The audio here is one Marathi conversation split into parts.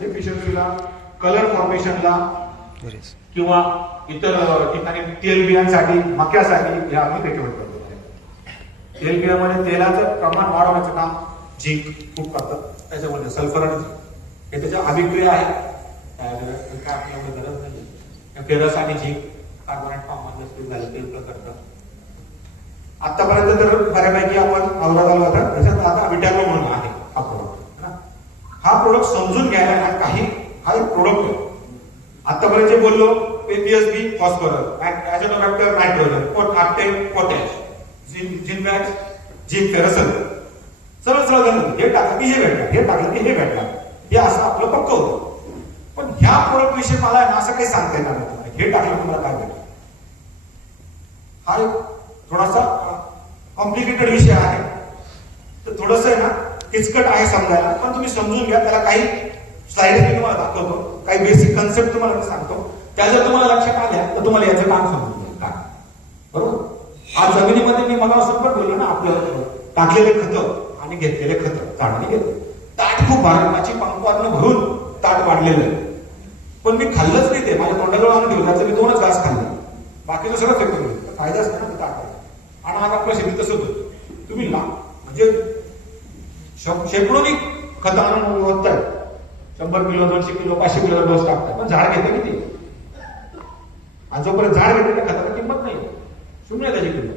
डेफिशियन्सीला, कलर फॉर्मेशनला किंवा इतर ठिकाणी तेलबियांसाठी, मक्यासाठी हे आम्ही रेकमेंड करतो. तेलबियामध्ये तेलाचं प्रमाण वाढवण्याचं काम झिंक खूप करतं. त्याच्यामध्ये सल्फर आणि हे त्याच्या अभिक्रिया आहेत, काय आपल्यामध्ये गरज नाही. फेरस आणि झिंक कार्बोनेट फॉर्ममध्ये स्थिर झालं ते करतं. आतापर्यंत तर बऱ्यापैकी आपण आवराला होता. त्याच्यात आता विटॅको म्हणून आहे हा प्रोडक्ट. हा प्रोडक्ट समजून घ्यायला काही हा एक प्रोडक्ट आहे. आतापर्यंत जे बोललो PSB phosphorus, azotobacter nitrogen, octane potash, zinc zinc फेरसल, सरळ सरळ झालं. हे टाकलं की हे भेटलं, हे टाकलं की हे भेटलं, हे असं आपलं पक्क होतं. पण ह्या प्रोडक्ट विषयी मला असं काही सांगता येणार नाही. हे टाकलं तुम्हाला काय भेटलं, हा एक थोडासा कॉम्प्लिकेटेड विषय आहे. तर थोडस आहे ना किचकट आहे समजायला, पण तुम्ही समजून घ्या. त्याला काही स्लाइड मी तुम्हाला दाखवतो, काही बेसिक कन्सेप्ट तुम्हाला मी सांगतो. त्या जर तुम्हाला लक्षात आल्या तर तुम्हाला याचं काम समजून जाईल काय. बरोबर. आज जमिनीमध्ये मी मला असं पण बोललो ना, आपलं टाकलेले खतं आणि घेतलेले खतं झाडाने घेतले. ताट खूप भारताची पंपावरनं भरून ताट वाढलेलं आहे. पण मी खाल्लंच नाही ते, माझ्या तोंडाजवळ आणून ठेवलं. त्याचं मी 2च घास खाल्ले, बाकीचं सगळं फेकून दिलं. फायदाच नाही ना ताट. आणि आज आपल्या शेतीत तसंच होतं. तुम्ही म्हणजे शेकडोनी खतं आणून ओतताय, 100 किलो 200 किलो 500 किलो डोस टाकताय, पण झाड घेतं किती. आणि जोपर्यंत झाड घेते त्या खताला किंमत नाही, शून्य त्याची किंमत.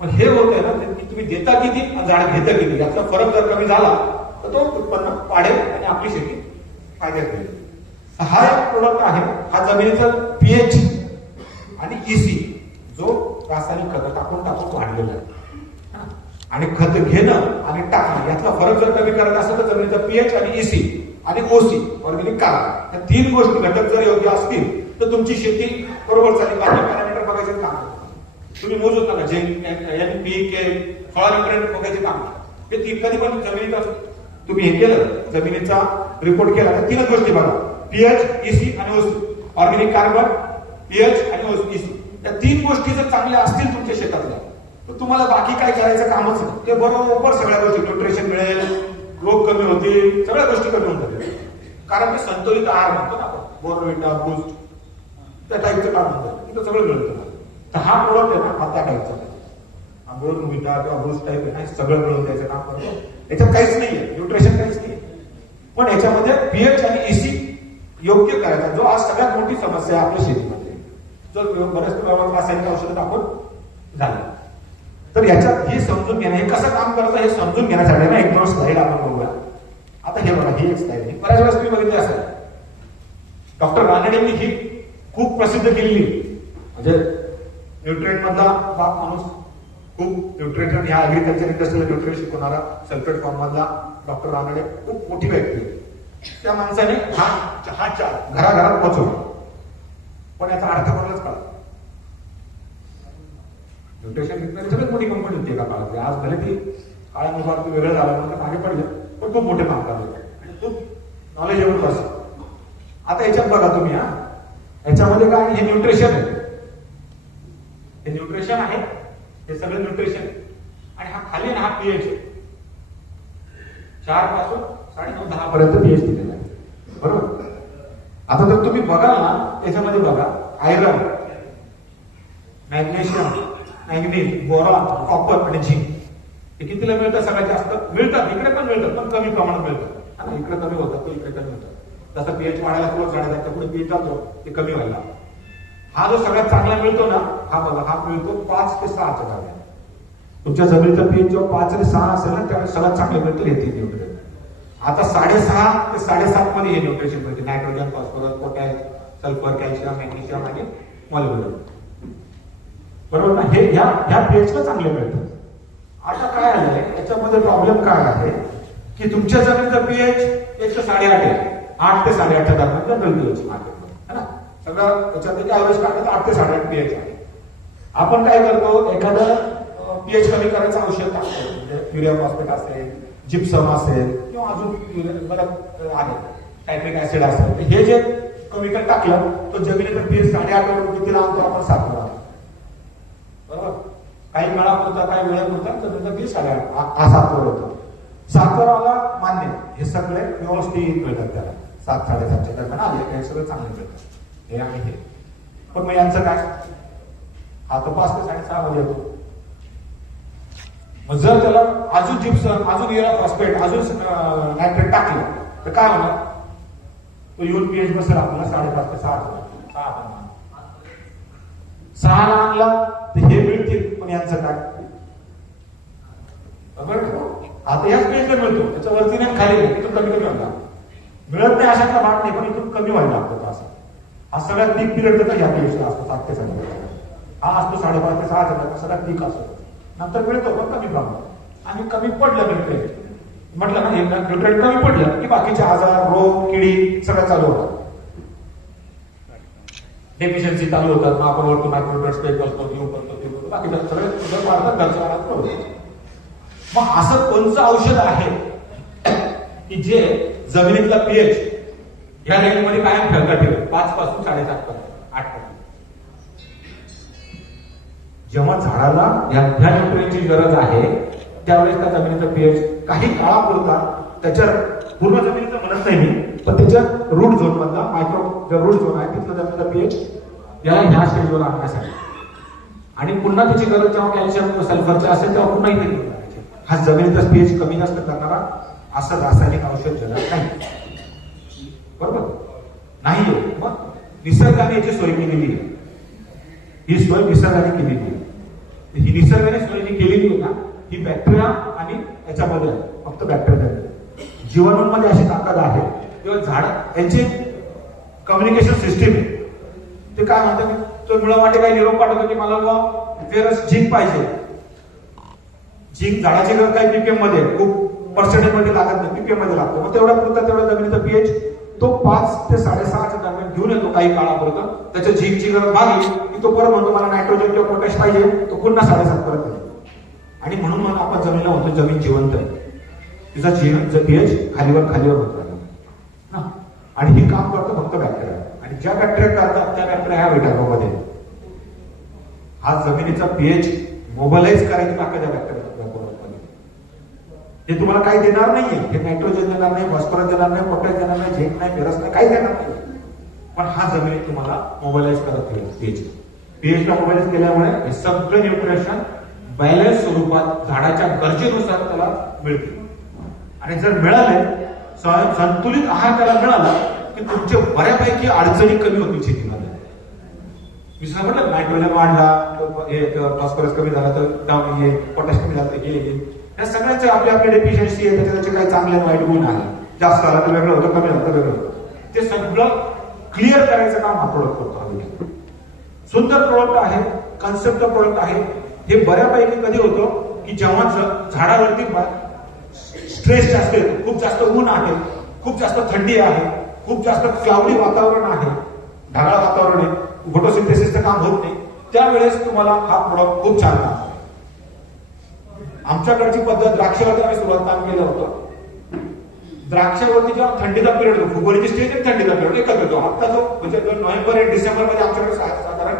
पण हे होतंय ना की तुम्ही देता किती आणि झाड घेतं किती, याचा फरक जर कमी झाला तर तो उत्पन्न वाढेल आणि आपली शेती फायद्यात होईल. हा एक प्रोडक्ट आहे. हा जमिनीचा पीएच आणि ईसी जो रासायनिक खत टाकून वाढलेला आहे. आणि खत घेणं आणि टाकणं यातला फरक जर कमी करायचा असेल तर जमिनीचा पीएच आणि ईसी आणि ओसी ऑर्गॅनिक कार्बन, या 3 गोष्टी घटक जर योग्य असतील तर तुमची शेती बरोबर चालेल. बाकी पॅरामीटर बघायचे काम तुम्ही मोजूच नका. NPK फळांकडे बघायचे काम. हे 3 कधी पण जमिनीचा तुम्ही हे केलं, जमिनीचा रिपोर्ट केला तर 3च गोष्टी बघा, पीएच, ईसी आणि ओसी. ऑर्गॅनिक कार्बन, पीएच आणि ईसी, या 3 गोष्टी जर चांगल्या असतील तुमच्या शेतातल्या तर तुम्हाला बाकी काय करायचं कामच नाही. ते बरोबर सगळ्या गोष्टी, न्यूट्रिशन मिळेल, रोग कमी होतील, सगळ्या गोष्टी कमी होऊन जातील. कारण ते संतुलित आहार म्हणतो ना आपण, बोर्नव्हिटा, बूस्ट, त्या टाईपचं काम होतं, तिथं सगळं मिळतं. तर हा प्रोडक्ट आहे ना, हा त्या टाईपचा बोर्नव्हिटा किंवा बूस्ट टाईप आहे, सगळं मिळून द्यायचं काम करतो. याच्यात काहीच नाहीये, न्यूट्रिशन काहीच नाही, पण याच्यामध्ये पीएच आणि ईसी योग्य करायचा, जो आज सगळ्यात मोठी समस्या आहे आपल्या शेतीमध्ये. जर बऱ्याच प्रमाणात रासायनिक औषधं टाकून झालं तर याच्यात हे समजून घेणं, हे कसं काम करतं हे समजून घेण्यासाठी ना 1-2 स्लाइड आपण बघूया. आता हे बघा, ही एक स्लाइड बऱ्याच वेळेस तुम्ही बघितली असेल. डॉक्टर रानडेंनी ही खूप प्रसिद्ध केलेली, म्हणजे न्यूट्रिएंट मधला बाप माणूस, खूप न्यूट्रिएंट ह्या ऍग्रिकल्चर इंडस्ट्रीला न्यूट्रिएंट शिकवणारा, सल्फेट फॉर्म मधला डॉक्टर रानडे, खूप मोठी व्यक्ती. त्या माणसाने हा चार्ट घराघरात पोहोचवला, पण याचा अर्थ कोणालाच कळला. न्यूट्रिशन विकणारी सगळ्यात मोठी कंपनी होती एका काळात. आज भले ती काळानुसार वेगळं झालं म्हणून मागे पडले, पण खूप मोठे काम करत आणि खूप नॉलेजेबल पर्सन. आता याच्यात बघा तुम्ही, याच्यामध्ये काय, हे न्यूट्रिशन आहे, हे न्यूट्रिशन आहे, हे सगळं न्यूट्रिशन. आणि हा खाली ना, हा पीएच आहे. 4 पासून 9.5-10 पर्यंत पीएच दिलेला आहे. बरोबर. आता जर तुम्ही बघाल ना, त्याच्यामध्ये बघा, iron, magnesium, manganese, boron, copper आणि झिंक, हे कितीला मिळतं? सगळ्यात जास्त मिळतात. इकडे पण मिळतात, पण कमी प्रमाणात मिळतात. इकडे कमी होतात, इकडे कमी होतात. जसं पीएच वाढायला किंवा झाडायला पुढे पीएच जातो, ते कमी व्हायला. हा जो सगळ्यात चांगला मिळतो ना, हा बघा, हा मिळतो 5 ते 6च्या दरम्यान. तुमच्या जमिनीचा पीएच जेव्हा 5 ते 6 असेल ना, त्यावेळेस सगळ्यात चांगलं मिळतं हे 3 न्यूट्रिएंट. आता 6.5 ते 7.5 मध्ये हे न्यूट्रिशन मिळते, nitrogen, phosphorus, potash, sulphur, calcium, magnesium आणि मॉलिब्डेनम. बरोबर ना. हे ह्या पीएचला चांगले मिळतं. आता काय आलंय याच्यामध्ये प्रॉब्लेम काय आहे की तुमच्या जमिनीचं पीएच 108 आहे, 8 ते 8.5च्या दरम्यान मिळतं मार्केटमध्ये, है ना. सगळं त्याच्यात ऍव्हरेज काढलं तर 8 ते 8.5 पीएच आहे. आपण काय करतो, एखादं पीएच कमी करायचं औषध टाकतो, म्हणजे युरिया फॉस्फेट असेल, जिप्सम असेल किंवा अजून बरं आहे नायट्रिक ऍसिड असेल, हे जे केमिकल टाकलं तर जमिनीचा पीएच 8.5 वरून किती लावतो आपण 7 वर. बरोबर. काही काळापुरता, काही वेळापुरता जमिनीचा पीएच 7 वर होतो. 7 वर आला मान्य, हे सगळे व्यवस्थित मिळतात त्याला. 7-7:30च्या दरम्यान आले हे सगळं चांगलं मिळतं. हे आणि हे पण मग यांचं काय, हा तर 5 ते 6:30 मध्ये येतो. मग जर त्याला अजून जिप्सम, अजून युरिया फॉस्फेट, अजून नायट्रेट टाकलं तर काय होणार, तो येऊन पीएच बसेल आपल्याला 5:30 ते 6 ला आणला तर हे मिळतील, पण यांचं काय, बरोबर. आता याच पीएचला मिळतो, त्याच्या वरती नाही खाली नाही, इथून कमी कमी होता, मिळत नाही अशातला भाग नाही, पण इथून कमी व्हायला लागतो. असं हा सगळ्यात पीक पिरियड तर या पीएचला असतो 7 ते 7. हा असतो 5:30 ते 6 सगळ्यात पीक असतो. नंतर मिळतो पण कमी प्रमाणात, आणि कमी पडलं न्यूट्रिएंट म्हटलं ना, एकदा न्यूट्रिएंट कमी पडलं की बाकीचे आजार, रोग, किडी सगळं चालू होतात, डेफिशियन्सी चालू होतात. मग आपण वरतून मायक्रोन्यूट्रिएंट्स पे करतो, घेऊ करतो, ते करतो, बाकीच्या सगळे वाढतात, घरच्या आहारात पडतो. मग असं कोणतं औषध आहे की जे जमिनीतला पीएच या रेंजमध्ये कायम ठेवता ठेवेल, 5 पासून 7.5 पर्यंत, 8 पर्यंत. जेव्हा झाडाला या न्यूट्रिएंटची गरज आहे त्यावेळेस त्या जमिनीचा पीएच काही काळापुरता, त्याच्या पूर्ण जमिनीचं म्हणत नाही मी, पण त्याच्या रूट झोन मधला मायक्रो जो रूट झोन आहे तिथला जमिनीचा पीएच याला ह्या स्टेजवर आणण्यासाठी, आणि पुन्हा त्याची गरज जेव्हा कॅल्शियम सल्फरची असेल तेव्हा पुन्हा इथे करायची. हा जमिनीचा पीएच कमी जास्त करणारा असं रासायनिक औषध जगात नाही, बरोबर नाही. मग निसर्गाने याची सोय केलेली आहे, ही सोय निसर्गाने केलेली आहे. ही निसर्गाने सोय केलेली आहे ना, ही बॅक्टेरिया आणि याच्यामध्ये आहे, फक्त बॅक्टेरिया. जीवाणूंमध्ये अशी ताकद आहे किंवा झाड यांची कम्युनिकेशन सिस्टीम आहे. ते काय म्हणतात, तो मुळावाटे काही निरोप पाठवतो की मला फेरस झिंक पाहिजे. झिंक झाडाची गरज काही पीपीएम मध्ये खूप पर्सेंटेज मध्ये लागत नाही, पीपीएम मध्ये लागतो. मग तेवढा पुरता तेवढा जमिनीचा पीएच तो 5 ते 6.5च्या दरम्यान घेऊन येतो काही काळापर्यंत. त्याच्या झिंकची गरज भागली की तो परत म्हणतो मला नायट्रोजन किंवा पोटॅश पाहिजे, तो पुन्हा 7.5 परत येतो. आणि म्हणून आपण जमिनीला म्हणतो जमीन जिवंत आहे, तिचा पीएच खालीवर होत राहिला. आणि हे काम करतं फक्त बॅक्टेरिया, आणि ज्या बॅक्टेरिया करतात त्या बॅक्टेरिया ह्या विटागोमध्ये. हा जमिनीचा पीएच मोबालाइज करायची ताकद या बॅक्टेरिया. हे तुम्हाला काही देणार नाहीये, हे नायट्रोजन देणार नाही, फॉस्फरस देणार नाही, पोटॅश देणार नाही, झिंक नाही, फेरस नाही, काही देणार नाही. पण हा जमिनी तुम्हाला मोबालाइज करत ठेवेल. पीएचला मोबालाइज केल्यामुळे हे सगळं न्यूट्रिशन बॅलन्स स्वरूपात झाडाच्या गरजेनुसार त्याला मिळते. आणि जर मिळाले, संतुलित आहार त्याला मिळाला की तुमचे बऱ्यापैकी अडचणी कमी होतील शेतीमध्ये. मी म्हटलं नायट्रोजन वाढला, हे फॉस्फरस कमी झाला तर डाऊन येईल, पोटॅश कमी झाला तर हे येईल. या सगळ्यांचे आपली डेफिशियन्सी आहे, त्याचे काही चांगले वाईट गुण आहे. जास्त आला तर वेगळं होतं, कमी झालं तर वेगळं होतं. ते सगळं क्लिअर करायचं काम हा प्रोडक्ट करतो. सुंदर प्रोडक्ट आहे, कन्सेप्ट प्रोडक्ट आहे. हे बऱ्यापैकी कधी होतं की जेव्हा झाडावरती स्ट्रेस जास्त येतो, खूप जास्त ऊन आहे, खूप जास्त थंडी आहे, खूप जास्त क्लाउडी वातावरण आहे, ढगाळ वातावरण आहे, फोटोसिंथेसिसचं काम होत नाही, त्यावेळेस तुम्हाला हा प्रोडक्ट खूप छान काम. आमच्याकडची पद्धत द्राक्षावरती आम्ही सुरुवात काम केलं होतं. द्राक्षावरती जेव्हा थंडीचा पिरियड होतो, फुगवणीची स्टेज आणि थंडीचा पिरियड एकत्र येतो. आता जो म्हणजे नोव्हेंबर आणि डिसेंबर मध्ये आमच्याकडे साधारण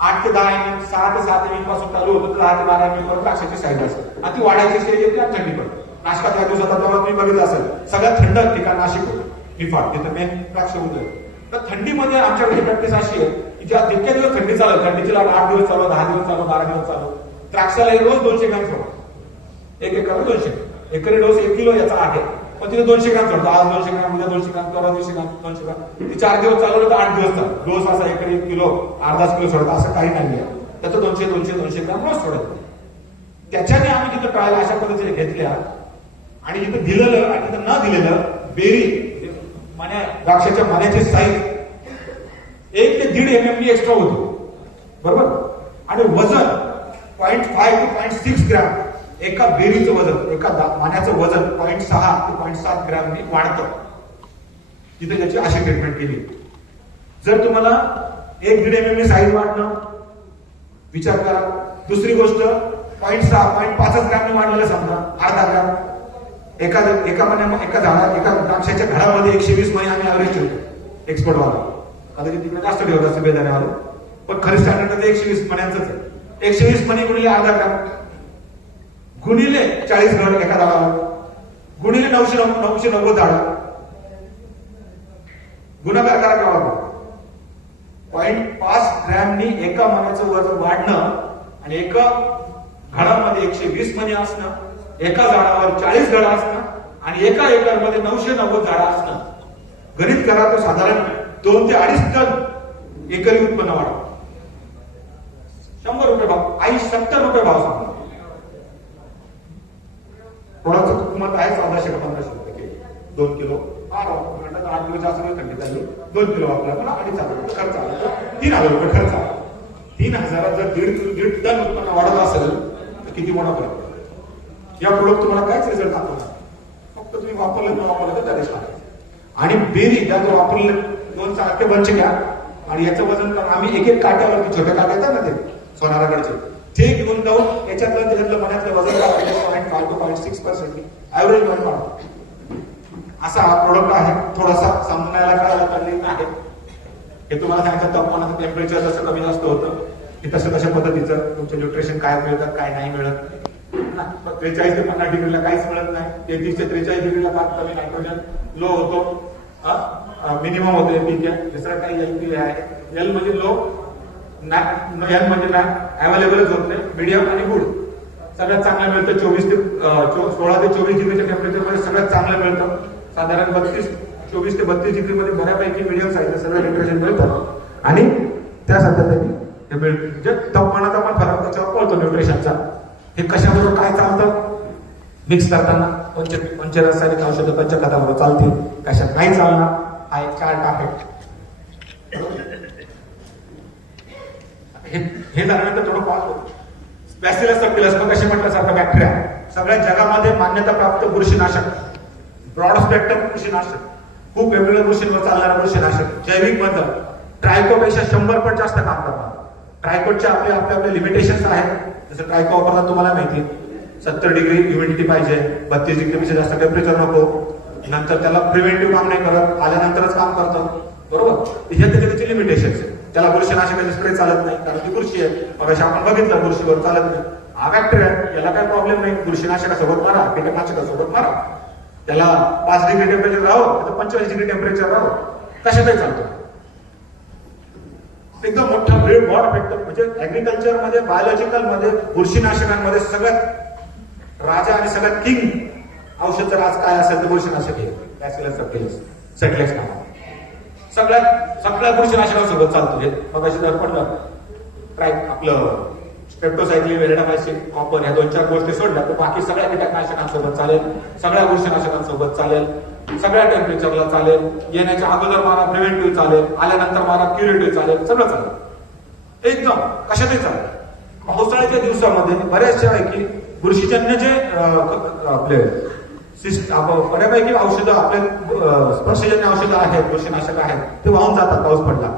8 ते 10 mm, 6 ते 7 mm पासून चालू होतं, 10 ते 12 mm पर्यंत द्राक्षाची साईज असते. आणि ती वाढायची स्टेज येते आणि थंडी पडते. नाशकात या दिवसात जेव्हा तुम्ही बघितलं असेल, सगळ्यात थंड ठिकाण नाशिक होतं, निफाड, तिथं मेन द्राक्ष होतं. तर थंडीमध्ये आमच्याकडे प्रॅक्टिस अशी आहे की ज्या जितक्या दिवस थंडी चालू, थंडीची लाट 8 दिवस चालू, 10 दिवस चालू, 12 दिवस चालू, द्राक्षाला रोज 200 ग्रॅम सोडा. एक एकरला 200, एकरी डोस 1 किलो याचा आहे, पण तिथे 200 ग्रॅम सोडतो. आज 200 ग्रॅम, उद्या 200 ग्रॅम, परवा 200 ग्रॅम, 200 ग्रॅम. ती 4 दिवस चालवलं तर 8 दिवस चालू. डोस असा एकरी 1 किलो, अर्धा किलो सोडतो असं काही नाहीये. त्याचं 200 ग्रॅम रोज सोडायचं. त्याच्याने आम्ही तिथं ट्रायल अशा पद्धतीने घेतल्या, आणि जिथं दिलेलं आणि तिथं न दिलेलं बेरी द्राक्षाच्या मण्याची साईज 1 ते 1.5 mm एक्स्ट्रा होती, बरोबर. आणि वजन 0.5 ते 0.6 ग्रॅम एका बेरीचं वजन, एका मान्याचं वजन 0.6 ते 0.7 ग्रॅमनी वाढतं. तिथे त्याची अशी ट्रीटमेंट केली. जर तुम्हाला 1-1.5 mm साईज वाढणं, विचार करा. दुसरी गोष्ट 0.6, 0.5 ग्रॅमने वाढलेलं समजा, अर्धा ग्रॅम. एका झाडा, एका द्राक्षाच्या घडामध्ये 120 मणी आम्ही ऍव्हरेज ठेवतो एक्सपोर्ट वाला. कदाचित तिकडे जास्त ठेवत असते बेदाणे आलो, पण खरी स्टँडर्ड 120 मण्यांचंच आहे. 120 मणी गुणिले अर्धा ग्रॅम गुणिले 40 घड एका झाडावर गुणिले 990 झाड, गुणाकार करा केवढा होतो? 0.5 ग्रॅमनी एका मण्याचं वजन वाढणं आणि एका घडामध्ये 120 मणी असणं, एका झाडावर 40 घडा असणं आणि एका एकरमध्ये 990 झाडं असणं. गणित करा, तो साधारण 2 ते 2.5 टन एकरी उत्पन्न वाढवतं. 100 रुपये भाव, 70 रुपये भाव सांगतो. प्रोडक्टचं किंमत आहे 1400 ते 1500 रुपये 2 किलो. 8 किलो जास्त थंडीत आली, 2 किलो वापरला 2,500 रुपये खर्च आला, 3,000 रुपये खर्च आला. 3,000 जर दीड टन उत्पन्न वाढत असेल तर किती मोठा फरक. या प्रोडक्ट तुम्हाला काहीच रिझल्ट दाखवणार, फक्त तुम्ही वापरलं न वापरलं तर त्यावेळेस लागेल. आणि बेरी त्या जर वापरले 2 चाके बंच घ्या आणि याचं वजन आम्ही एक काट्यावरती छोटे काटे येतात ना ते सोनाराकडचे, ते घेऊन जाऊन त्याच्यातलं मनातलं वजन 0.5 to 0.6% ऍव्हरेज मध्ये वाढतो. असा हा प्रोडक्ट आहे. थोडासा समजायला काय पाहिजे आहे हे तुम्हाला सांगितलं. तापमानाचं टेम्परेचर जसं कमी जास्त होतं की तशा पद्धतीचं तुमचं न्यूट्रिशन काय मिळतं काय नाही मिळत. 43 ते 50 डिग्रीला काहीच मिळत नाही. 33 ते 43 डिग्रीला फार कमी नायट्रोजन लो होतो, मिनिमम होते पीक. दुसरं काही एल आहे. एल म्हणजे लो, एल म्हणजे नाही, अवेलेबलच होत नाही. मीडियम आणि गुड सगळ्यात चांगलं मिळतं. 16 ते 24 डिग्रीच्या टेम्परेचर मध्ये सगळ्यात चांगलं मिळतं. साधारण 24 ते 32 डिग्री मध्ये बऱ्यापैकी मीडियम साईज सगळं न्यूट्रिशन मिळतं. आणि त्यासाठी हे मिळतं. म्हणजे तापमानाचा पण फरक त्याच्यावर पडतो न्यूट्रिशनचा. हे कशाबरोबर काय चालतं मिक्स करताना, पंचरासायनिक औषधं पंचखताबरोबर चालतील, कशात नाही चालणार, हा एक चार्ट आहे. हे झाल्यानंतर थोडं पॉज होतो. बॅसिलस सबटिलस मग कसे म्हटल्यासारखं बॅक्टेरिया सगळ्या जगामध्ये मान्यता प्राप्त बुरशीनाशक, ब्रॉड स्पेक्ट्रम बुरशीनाशक, खूप वेगवेगळ्या बुरशींवर चालणारा बुरशीनाशक. जैविक मधलं ट्रायकोपेक्षा 100 पट जास्त काम करतात. ट्रायकोटच्या आपले लिमिटेशन्स आहेत. जसं ट्रायको वापरतात तुम्हाला माहिती, 70 डिग्री ह्युमिडिटी पाहिजे, 32 डिग्रीपेक्षा जास्त टेम्परेचर नको, नंतर त्याला प्रिव्हेंटिव्ह काम नाही करत, आल्यानंतरच काम करतं, बरोबर. हे त्याचे लिमिटेशन्स आहेत. त्याला बुरशीनाशकाचे स्प्रे चालत नाही कारण ती बुरशी आहे. मग अशा आपण बघितलं बुरशीवर चालत नाही. हा बॅक्टेरिया याला काय प्रॉब्लेम नाही, बुरशीनाशकासोबत मारा, कीटकनाशकासोबत मारा, त्याला 5 डिग्री टेम्परेचर राहो तर 25 डिग्री टेम्परेचर राहो, कशातही चालतो. एकदम मोठा ब्रॉड इफेक्ट. म्हणजे ऍग्रिकल्चर मध्ये, बायोलॉजिकल मध्ये, बुरशीनाशकांमध्ये सगळ्यात राजा आणि सगळ्यात किंग औषध जर आज काय असेल तर बुरशीनाशक आहे. बॅसिलस सबटिलस, सेटलेक्स नावा सगळ्या बुरशीनाशकांसोबत चालतो. हे मग जर पडलं ट्राय आपलं स्ट्रेप्टोसायक्लिन, वेरिडामायसिन, कॉपर या 2-4 गोष्टी सोडल्या तर बाकी सगळ्या कीटकनाशकांसोबत चालेल, सगळ्या बुरशीनाशकांसोबत चालेल, सगळ्या टेम्परेचरला चालेल. येण्याच्या अगोदर मारा प्रिव्हेंटिव्ह चालेल, आल्यानंतर मारा क्युरेटिव्ह चालेल, सगळं चालेल, एकदम कशातही चालेल. पावसाळ्याच्या दिवसामध्ये बऱ्याचशा आहे की बुरशीजन्य जे आपले बऱ्यापैकी औषधं, आपले स्पर्शजन्य औषधं आहेत, बुरशीनाशक आहेत, ते वाहून जातात पाऊस पडला.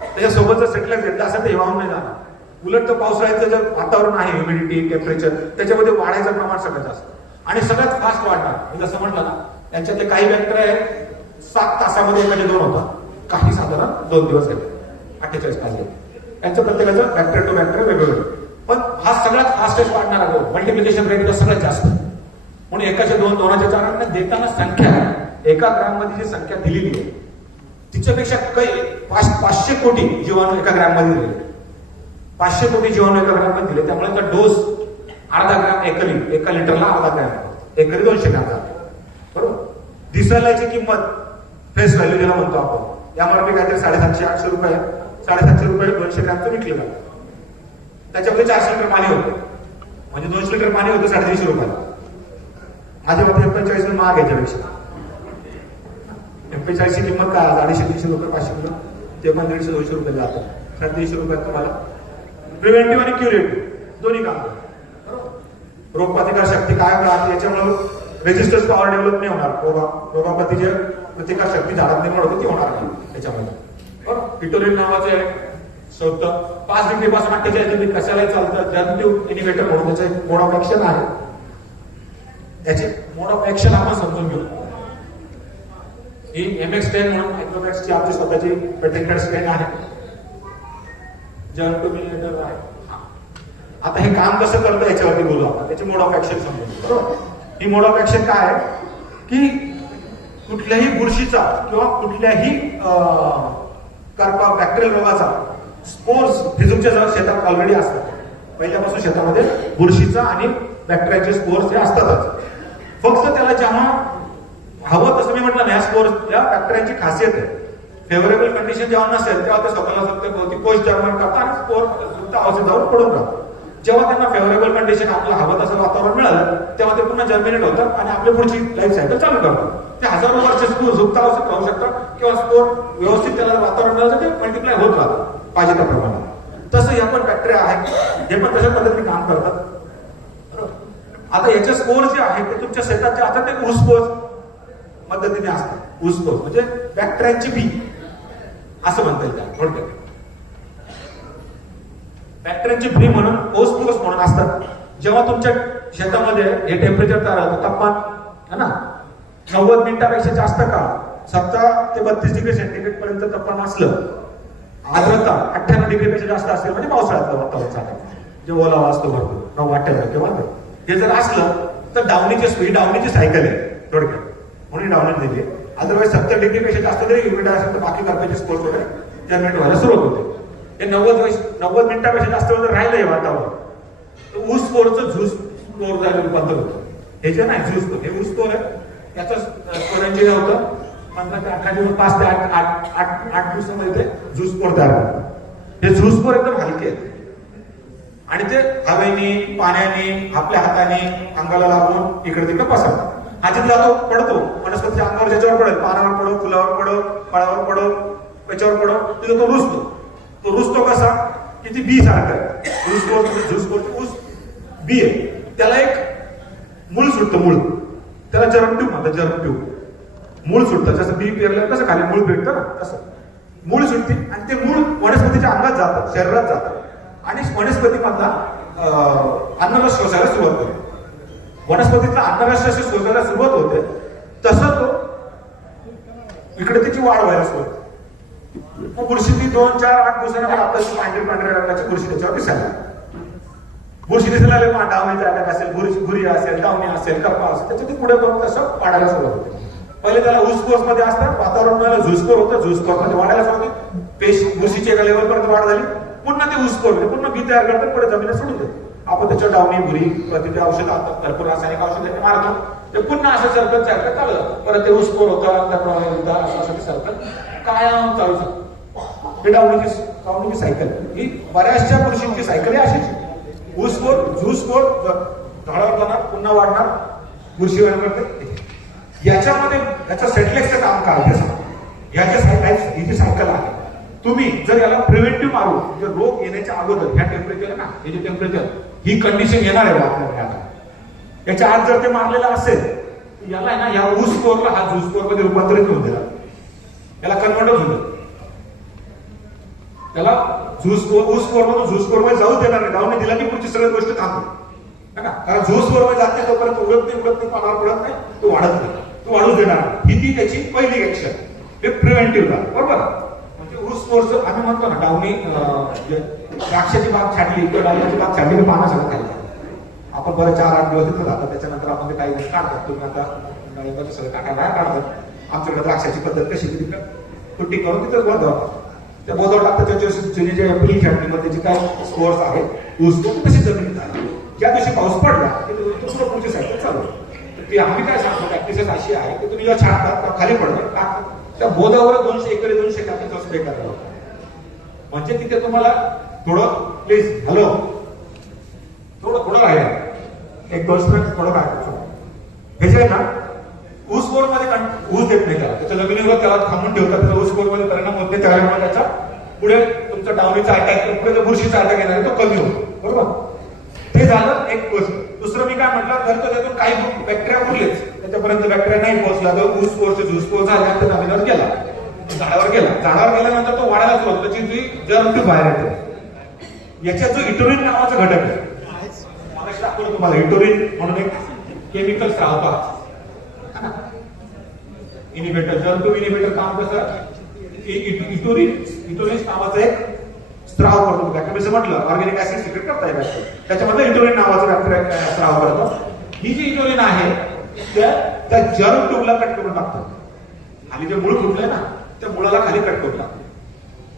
त्याच्यासोबत जर सेटलेक्स घेतला असेल तर हे वाहून नाही जाणार. उलट तर पावसाळ्याचं जर वातावरण आहे, ह्युमिडिटी, टेम्परेचर, त्याच्यामध्ये वाढायचं प्रमाण सगळं जास्त आणि सगळ्यात फास्ट वाढणार. मी जसं म्हटलं ना, त्यांच्यातले काही बॅक्टेरिया 7 तासामध्ये एखादे 2 होतात, काही साधारण 2 दिवस घेतात, 48 तास घेतात. त्यांचं प्रत्येकाचं बॅक्टेरिया टू बॅक्टेरिया वेगवेगळं. पण हा सगळ्यात फास्टेस्ट वाढणारा मल्टिप्लिकेशन रेट सगळ्यात जास्त. म्हणून एकाच्या 2च्या 4 देताना संख्या, एका ग्राम मध्ये जी संख्या दिलेली आहे तिच्यापेक्षा काही 500 कोटी जीवाणू एका ग्राम मध्ये दिले. 500 कोटी जीवाणू एका ग्राम मध्ये दिले. त्यामुळे त्या डोस अर्धा ग्राम एकरी, एका लिटरला अर्धा ग्राम, एकरी 200 ग्राम जातो, बरोबर. दिसायलाची किंमत फेस व्हॅल्यू ज्याला म्हणतो आपण, एमआरपी काहीतरी 750-800 रुपये, 750 रुपये 200 ग्रामचं विकलं जातं. त्याच्यामध्ये 400 लिटर पाणी होतं, म्हणजे 200 लिटर पाणी होतं 350 रुपयाला. माझ्या बाबतीत 45 महाग आहे त्यापेक्षा. 45 ची किंमत काय, 250-300 रुपये 500 किलो, ते पण 150-200 रुपये जातं. 350 रुपयात तुम्हाला प्रिव्हेंटिव्ह आणि क्युरेटिव्ह दोन्ही काम करतात, बरोबर. रोगप्रतिकार शक्ती कायम राहते, याच्यामुळे रेजिस्टन्स पॉवर डेव्हलप नाही होणार. रोगाप्रती जे प्रतिकार शक्ती झाडात निर्माण होते ती होणार नाही त्याच्यामध्ये, बरोबर. पिटोलिन नावाचे शब्द 5 डिग्री पासून 48 डिग्री कशालाही चालतं. जंतू इनिवेटर म्हणून त्याचे मोड ऑफ ऍक्शन आहे. त्याचे मोड ऑफ ऍक्शन आपण समजून घेऊ. ही MX10 म्हणून मायक्रोमॅक्सची आपली स्वतःची पेटेंटेड स्ट्रेन आहे. जंतुमिलिटर आहे. आता हे काम कसं करतं याच्यावरती बोलू आपण. त्याचे मोड ऑफ ऍक्शन समजून, बरोबर. ही मोड ऑफ ऍक्शन काय आहे की कुठल्याही बुरशीचा किंवा कुठल्याही बॅक्टेरियल रोगाचा स्पोर्स फिजूकच्या शेतात ऑलरेडी असतात. पहिल्यापासून शेतामध्ये बुरशीचा आणि बॅक्टेरियाचे स्पोर्स हे असतातच. फक्त त्याला जेव्हा हवं तसं मी म्हटलं ना, या स्पोर्स या बॅक्टेरियाची खासियत आहे, फेवरेबल कंडिशन जेव्हा नसेल तेव्हा ते स्वतःला कोश जर्मन करतात आणि स्पोर सुद्धा औषध जाऊन पडून राहतात. जेव्हा त्यांना फेवरेबल कंडिशन आपल्याला हवं तसं वातावरण मिळालं तेव्हा ते पुन्हा जर्मिनेट होतात आणि आपली पुढची लाईफ सायकल चालू करतात. ते हजारो वर्ष झुकत औषध खाऊ शकतात किंवा स्पोर व्यवस्थित त्याला वातावरण मिळालं ते मल्टिप्लाय होत राहतात पाहिजे त्या प्रमाणात. तसं या पण बॅक्टेरिया आहेत, हे पण तशाच पद्धतीने काम करतात. आता याचे स्पोर जे आहेत ते तुमच्या शेतात जे असतात ते ऊसपोर पद्धतीने असतात. ऊसपोर म्हणजे बॅक्टेरियाची बी असं म्हणता येईल थोडक्यात. बॅक्टेरियाची फ्री म्हणून ओस्पोर्स म्हणून असतात. जेव्हा तुमच्या शेतामध्ये हे टेम्परेचर तयार होतं, तापमान है ना 90 मिनिटापेक्षा जास्त काळ 17 ते 32 डिग्री सेंटीग्रेड पर्यंत तापमान असलं, आर्द्रता 98 डिग्री पेक्षा जास्त असेल म्हणजे पावसाळ्यातलं वातावरण चालतं, जे ओलावा असतो भरपूर 98 किंवा हे जर असलं तर डावणीची सायकल आहे थोडक्यात, म्हणून डावणी दिली. अदरवाईज 70 डिग्री पेक्षा जास्त जरी ह्युमिडिटी असेल तर बाकी कार्पेचे स्पोर्स वगैरे जर्मिनेट व्हायला सुरुवात होते. हे 90 मिनिटापेक्षा जास्त जर राहिलं हे वातावरण तर ऊस स्पोरचं झूस स्पोर झालं रूपांतर होतं. हे जे नाही झूस स्पोर, हे ऊस स्पोर आहे, त्याचं स्पोर इंजिनियर होतं 15 ते 18 दिवस 5 ते 8 दिवसामध्ये ते झूस स्पोर तयार होतं. हे झूस स्पोर एकदम हलके आहेत आणि ते हवेने पाण्याने आपल्या हाताने अंगाला लागून इकडे तिकडे पसरतात. हा जिथे जातो पडतो वनस्पतीच्या अंगावर, ज्याच्यावर पडेल, पानावर पडो, फुलावर पडो, फळावर पडो, त्याच्यावर पडो, तिथे तो रुजतो. तो रुजतो कसा की ती बी सारखं आहे. ऊस बी आहे, त्याला एक मूळ सुटतं, मूळ त्याला जर्मट्यूब म्हणतात. जर्मट्यूब मूळ सुटतं, जसं बी पेरलं कसं खाली मूळ भेटतं ना तसं मूळ सुटते आणि ते मूळ वनस्पतीच्या अंगात जातं, शरीरात जातं आणि वनस्पतीमधला अन्नरस शोषायला सुरुवात होते. वनस्पतीचा अन्नरस शोषायला सुरुवात होते तसं तो इकडे त्याची वाढ व्हायला सुरुवात होते. मग बुरशी ती 2, 4, 8 दिवसांनी आपल्याशी पांढऱ्या रंगाची बुरशी त्याच्यावर दिसायला. बुरशी दिसायला आले मग डावणीचा अटॅक असेल, गुरी असेल, डावणी असेल, कप्पा असेल, त्याच्या ते पुढे करून तसं वाढायला सुरुवात होते. पहिले त्याला ऊसपोर्स मध्ये असतात, वातावरण झुसपोर होतं, झुसपोर मध्ये वाढायला सुरुवात होती, पेशी बुरशीच्या एका लेवल पर्यंत वाढ झाली, पुन्हा ते ऊसपोर म्हणजे पुन्हा बी तयार करतात, पुढे जमिनीत सोडून देतात. आपण त्याच्यावर डावणी बुरी प्रतिक्रिया औषध भरपूर रासायनिक औषध मारतो, ते पुन्हा असं सरकत चालतं, परत ते ऊसपोर होतं, त्याप्रमाणे असं ते सरकत कायम चालू शकतं. हे डावणीची सायकल ही बऱ्याचशा बुरशींची सायकल आहे अशीच. ऊसपोर झुसपोर झाडावर जाणार, पुन्हा वाढणार, बुरशी करते. याच्यामध्ये याचं सेटलेक्सचं काम काय आहे ही जी सायकल आहे, तुम्ही जर याला प्रिव्हेंटिव्ह मारू म्हणजे रोग येण्याच्या अगोदर ह्या टेम्परेचर ना, हे जे टेम्परेचर ही कंडिशन येणार आहे आपल्याला, याच्या आत जर ते मारलेलं असेल याला ना या ऊस स्कोरला हा झूस स्कोर मध्ये रूपांतरित होऊन दिला, याला कन्वर्ट होतं. त्याला ऊस स्कोर मधून झूस स्कोर मध्ये जाऊ देणार नाही. जाऊन दिला की पुढची सगळी गोष्ट थांबते ना, कारण झूस स्कोर मध्ये जाते तोपर्यंत उडत नाही, पानावर पडत नाही, तो वाढत नाही, तो वाढू देणार. ही ती त्याची पहिली ऍक्शन, हे प्रिव्हेंटिव्ह बरोबर. म्हणजे ऊस स्कोरचं आम्ही म्हणतो ना, डावणी द्राक्षाची बाग छाटली किंवा डाळीची बाग छाटली की पानं सगळं खाली आपण बरं 4-8 दिवस तिथं जातो, त्याच्यानंतर आपण ते काही दिवस काढतात. तुम्ही आता डाळिंबाचं सगळं काढायला काढतात. आमच्याकडे द्राक्षाची पद्धत कशी तिकडे कुट्टी करून तिथं गोड धावतात, त्या बोधावर टाकतात. त्याच्या जुनी जे एप्रिल छाटणीमध्ये जे काय स्कोर्स आहेत ऊस तशी जमिनीत आहे. ज्या दिवशी पाऊस पडला की दुसरं पुढची सायकल चालू. ती आम्ही काय सांगतो प्रॅक्टिसेस अशी आहे की तुम्ही जेव्हा छाटतात खाली पडतात, त्या बोधावर 200 एकरी 200 टाकायचा स्प्रे करायला, म्हणजे तिथे तुम्हाला थोडं प्लीज हॅलो थोडं राहिलं 1-2 स्प्रे थोडं काय हे जे आहे ना ऊस स्कोर मध्ये ऊस देत नाही त्याला, त्याच्या जमिनीवर त्याला थांबून ठेवतात. त्याचा ऊस स्कोर मध्ये परिणाम होत नाही, त्यावेळेला त्याचा पुढे तुमचा डावणीचा अटॅक पुढे बुरशीचा अटॅक येणार आहे तो कमी होतो बरोबर. ते झालं एक गोष्ट. दुसरं मी काय म्हटलं, तर त्यातून काही बॅक्टेरिया उरलेच, त्याच्यापर्यंत बॅक्टेरिया नाही पोहोचला, तर ऊस स्कोरचा झूस स्कोर झाला, त्या जमिनीवर गेला, झाडावर गेल्यानंतर तो वाढायला सुरुवात, त्याची जी जर्म ट्यूब बाहेर येते. याच्यात जो इटोरिन नावाचा घटक आहे, मला दाखवलं तुम्हाला, इटोरिन म्हणून एक केमिकल स्रावतात इनिबिटर, जर्म ट्यूब इनिबिटर काम कसं, इटोरिन नावाचं एक स्त्राव करतो. बॅक्टेरिया म्हटलं ऑर्गॅनिक ऍसिड सिक्रेट करता येईल, त्याच्यामध्ये इटोरिन नावाचं बॅक्टेरिया स्त्राव करतो. ही जी इटोरिन आहे त्या जर्म ट्यूबला कट करून टाकतो. खाली जे मूळ तुटलंय ना त्या मुळाला खाली कट करून टाकतो.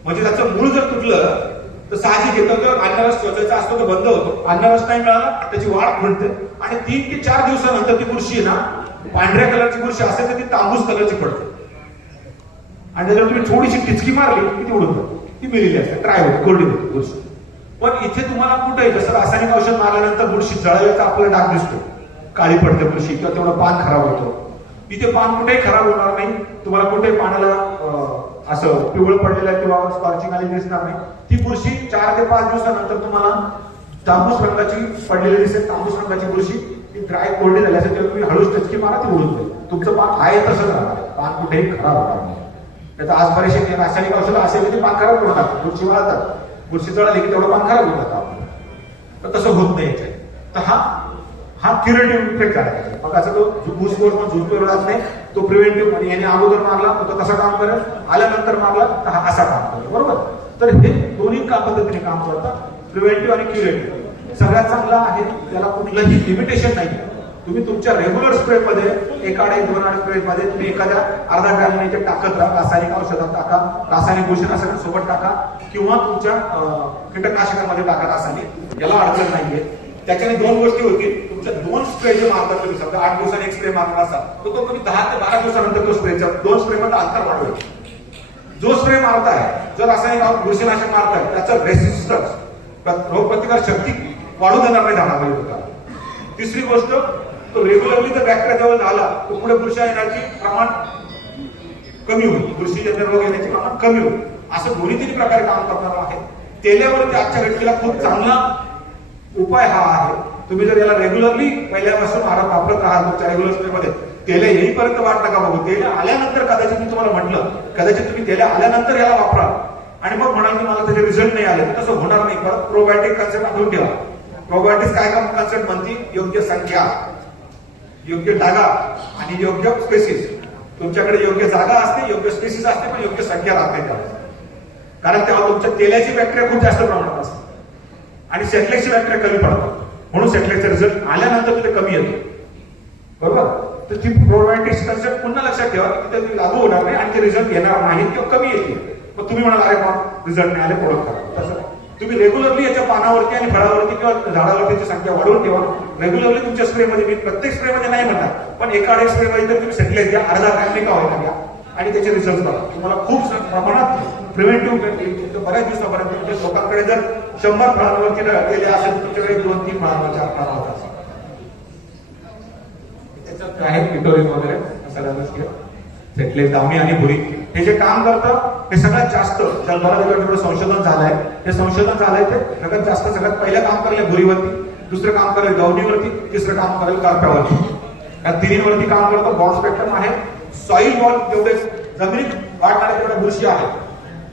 म्हणजे त्याचं मूळ जर तुटलं तर साहजिक येतं तर अन्नरस शोधायचा असतो तो बंद होतो. अन्नरस नाही मिळाला त्याची वाढ खुंटते आणि 3 ते 4 दिवसानंतर ती बुरशी आहे ना पांढऱ्या कलरची बुरशी असेल तर ती तांबूस कलरची पडते आणि त्याच्यावर तुम्ही थोडीशी टिचकी मारली की ती उडून जाते. ती मेलेली असते, ड्राय होते, कोरडी होते बुरशी. पण इथे तुम्हाला कुठे जसं रासायनिक औषध मारल्यानंतर बुरशी जळाल्याचा आपल्याला डाग दिसतो, काळी पडते बुरशी किंवा तेवढं पान खराब होतं. इथे पान कुठेही खराब होणार नाही, तुम्हाला कुठेही पानाला असं पिवळ पडलेलं किंवा स्कॉर्चिंग आलेली दिसणार नाही. ती बुरशी 4 ते 5 दिवसानंतर तुम्हाला तांबूस रंगाची पडलेली दिसेल. तांबूस रंगाची बुरशी ती ड्राय कोरडी झाली असेल तेव्हा तुम्ही हळूच टचकी मारा ती उडून जाईल. तुमचं पान आहे तसंच राहणार, पान कुठेही खराब होणार नाही. त्याचा आज बरेचसे रासायनिक औषधं असेल की ते पान खराब करून टाकतात, बुरशी वाळतात, बुरशी जळाली की तेवढं पान खराब होऊन जातं. तर तसं होत नाही याच्यात. तर हा क्युरेटिव्ह इफेक्ट आहे. मग असं तो घुसखोर पण झुंजतो राहत नाही, तो प्रिव्हेंटिव्ह म्हणजे याने अगोदर मारला तर तो तसा काम करेल, आल्यानंतर मारला तर हा असा काम करेल. बरोबर. तर हे दोन्ही पद्धतीने काम करतात, प्रिव्हेंटिव्ह आणि क्युरेटिव्ह. सगळ्यात चांगला आहे त्याला कुठलंही लिमिटेशन नाही. तुम्ही तुमच्या रेग्युलर स्प्रे मध्ये 1 अढाई 2 अढाई स्प्रे मध्ये तुम्ही एखाद्या अर्धा ग्रॅम ते टाकत राहा. रासायनिक औषधात टाका, रासायनिक बुरशीनाशकांसोबत टाका किंवा तुमच्या कीटकनाशकांमध्ये टाका रासायनिक, याला अडचण नाहीये. त्याच्याने 2 गोष्टी होतील. तुमच्या 2 स्प्रे जे मारतात तुम्ही समजा 8 दिवसांनी 1 स्प्रे मारणार असाल तर तो तुम्ही 10 ते 12 दिवसानंतर तो स्प्रेच्या 2 स्प्रे मध्ये अंतर वाढवेल. जो स्प्रे मारताय, जो रासायनिक बुरशीनाशक मारताय त्याचं रेसिस्टन्स रोग प्रतिकार शक्ती वाढू देणार नाही झाडामध्ये. तिसरी गोष्ट, तो रेग्युलरली जर बॅक्टेरिया जवळ झाला तो पुढे बुरशी येण्याचे प्रमाण कमी होईल, बुरशीजन्य रोग येण्याचे प्रमाण कमी होईल. असं दोन्ही 3 प्रकारे काम करणार आहे. तेल्यावरती आजच्या घटनेला खूप चांगला उपाय हा आहे. तुम्ही जर याला रेग्युलरली पहिल्यापासून वापरत राहाल तुमच्या रेग्युलर स्प्रे मध्ये, तेल्या येईपर्यंत वाट नका बघू. तेल्या आल्यानंतर कदाचित मी तुम्हाला म्हटलं, कदाचित तुम्ही तेल्या आल्यानंतर याला वापरा आणि मग म्हणाल की मला त्याचे रिझल्ट नाही आले, तसं होणार नाही. परत प्रोबायोटिक कन्सेप्ट आठवून ठेवा. प्रोबायोटिक्स काय काम कन्सेप्ट म्हणते, योग्य संख्या, योग्य जागा आणि योग्य स्पेसिस. तुमच्याकडे योग्य जागा असते, योग्य स्पेसिस असते, पण योग्य संख्या राहत नाही त्यावेळेस. कारण तेव्हा तुमच्या तेल्याची बॅक्टेरिया खूप जास्त प्रमाणात असते आणि सेटलेक्सची बॅक्टेरिया कमी पडतात. म्हणून सेटलेक्सचा रिझल्ट आल्यानंतर तिथे कमी येतो. बरोबर. तर ती प्रोबायोटिक्स कन्सेप्ट पुन्हा लक्षात ठेवा की तिथे लागू होणार नाही आणि ते रिझल्ट येणार नाही किंवा कमी येतील. मग तुम्ही म्हणाल अरे मग रिझल्ट नाही आले, प्रोडक्ट करा. तसं तुम्ही रेग्युलरली याच्या पानावरती आणि फळावरती किंवा झाडावरती संख्या वाढवून ठेवा. रेग्युलरली तुमच्या स्प्रे मध्ये, मी प्रत्येक स्प्रे मध्ये नाही म्हणणार, पण 1 अढाई स्प्रे मध्ये तर तुम्ही सेटलेक्स द्या, अर्धा ग्रॅम का होईना घ्या आणि त्याचे रिझल्ट बघा. तुम्हाला खूप प्रमाणात प्रिव्हेंटिव्ह बऱ्याच दिवसापर्यंत म्हणजे लोकांकडे जर 100 फळांवरती केले असेल तर तुमच्याकडे 2-3 फळांवरती फळांवर त्याच्यात आहे पिटोरिन वगैरे सगळ्या गोष्टी, सेटलेक्स, दावणी आणि भुरी. हे जे काम करतं हे सगळ्यात जास्त जगभरात संशोधन झालंय. हे संशोधन झालंय ते सगळ्यात जास्त सगळ्यात पहिलं काम करेल भुरीवरती, दुसरं काम करेल गवणीवरती, तिसरं काम करेल करप्यावरती. या तिन्हीवरती काम करतं. बॉन्ड स्पेक्ट्रम आहे. सॉइल बॉल जेवढे जमिनीत वाढणारे जेवढ्या बुरशी आहेत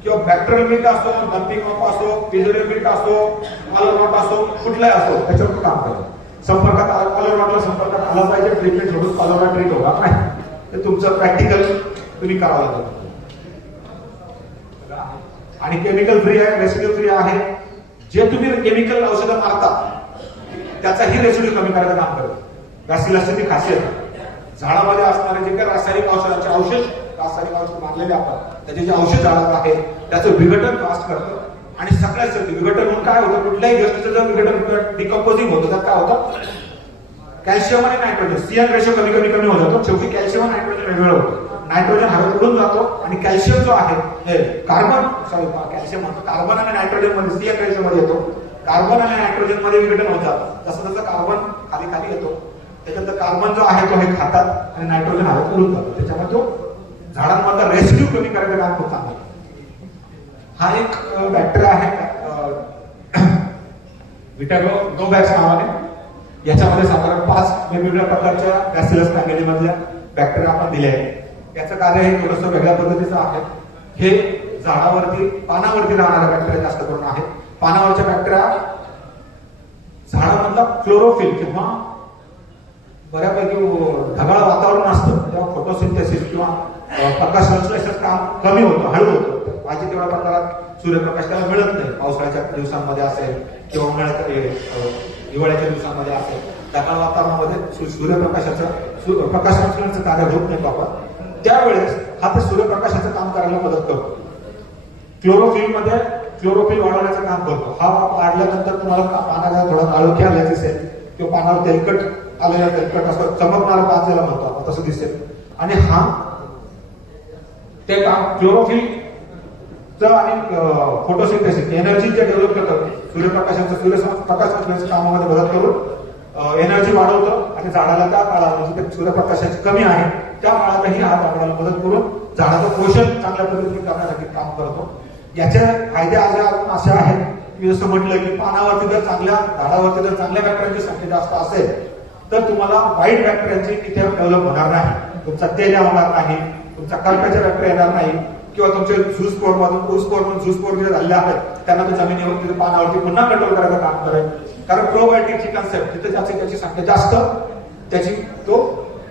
किंवा बॅक्टेरियल मिल्ट असो, डम्पिंग मॉप असो, फिजिओरियल मिल्ट असो, कॉलर असो, कुठलाही असो त्याच्यावर काम करतो. संपर्कात कॉलर संपर्कात आला पाहिजे, ट्रीटमेंट सोडून कॉलर ट्रीट होणार नाही. ते तुमचं प्रॅक्टिकल तुम्ही करावं लागेल. आणि केमिकल फ्री आहे, रेसिड्यू फ्री आहे. जे तुम्ही केमिकल औषधं मारता त्याचाही रेसिड्यू कमी करायचं काम करतो. बॅसिलसची ती खासियत. झाडामध्ये असणारे जे काही रासायनिक औषधांचे रासायनिक औषध मारलेले आपण त्याचे जे औषध झाडात आहे त्याचं विघटन फास्ट करतं. आणि सगळ्याच विघटन होऊन काय होतं, कुठल्याही गोष्टीचं जर विघटन डिकम्पोजिंग होतं तर काय होतं, कॅल्शियम आणि नायट्रोजन सीएन रेशो कमी होत जातो. शेवटी कॅल्शियम आणि नायट्रोजन वेगवेगळं होतं. नायट्रोजन हवेत उडून जातो आणि कॅल्शियम जो आहे हे कॅल्शियम म्हणतो कार्बन आणि नायट्रोजन मध्ये सीएन रेशो मध्ये येतो. कार्बन आणि नायट्रोजन मध्ये विघटन होत जातं. जसं जसं कार्बन खाली येतो त्याच्यानंतर कार्बन जो आहे तो हे खातात आणि नायट्रोजन हवेत उडून जातो. त्याच्यामुळे तो झाडांमधला रेसिड्यू कमी करायचं काम खूप चांगलं. हा एक बॅक्टेरिया आहे विटागोबॅक्स नावाने. याच्यामध्ये साधारण 5 वेगवेगळ्या प्रकारच्या बॅसिलस फॅमिली मधल्या बॅक्टेरिया आपण दिले आहेत. याचं कार्य हे थोडंसं वेगळ्या पद्धतीचं आहे. हे झाडावरती पानावरती राहणाऱ्या बॅक्टेरिया जास्त करून आहेत. पानावरच्या बॅक्टेरिया झाडामधला क्लोरोफिल किंवा बऱ्यापैकी ढगाळ वातावरण असतं तेव्हा फोटोसिंथेसिस किंवा प्रकाश संश्लेषण काम कमी होतं, हळू होतं. पाहिजे तेवढ्या प्रकारात सूर्यप्रकाश त्याला मिळत नाही. पावसाळ्याच्या दिवसांमध्ये असेल किंवा हिवाळ्याच्या दिवसांमध्ये असेल, ढगाळ वातावरणामध्ये सूर्यप्रकाशाचं प्रकाश संश्लेषणाचं कार्य होत नाही बाबा. त्यावेळेस हा ते सूर्यप्रकाशाचं काम करायला मदत करतो. क्लोरोफिल मध्ये क्लोरोफिल वाढवण्याचं काम करतो. हा वाढल्यानंतर तुम्हाला पानाला थोडा काळोखी आल्याचं दिसेल किंवा पानावर तेलकट आलेला, तेलकट असं चमकणारा पान ज्याला म्हणतो आपण तसं दिसेल. आणि हा ते काम क्लोरोफिल आणि फोटोसिंथेसिस एनर्जी जे डेव्हलप करतात, सूर्यप्रकाशाचं कामामध्ये मदत करून एनर्जी वाढवतं आणि झाडाला त्या काळात म्हणजे सूर्यप्रकाशाची कमी आहे त्या काळातही हा झाडाला मदत करून झाडाचं पोषण चांगल्या पद्धतीने करण्यासाठी काम करतो. याचे फायदे असे आहेत की जसं म्हटलं की पानावरती जर चांगल्या झाडावरती जर चांगल्या बॅक्टेरियांची संख्या जास्त असेल तर तुम्हाला वाईट बॅक्टेरियांची तिथे डेव्हलप होणार नाही. तुमचा तेल्या होणार नाही, तुमचा करप्याच्या बॅक्टेरिया येणार नाही किंवा तुमचे झूसपोर मधून झूसपोर जे झालेले आहेत त्यांना तो जमिनीवरती पानावरती पुन्हा कंट्रोल करायचं काम करेल. कारण प्रोबायोटिकची कन्सेप्ट तिथे त्याची संख्या जास्त, त्याची तो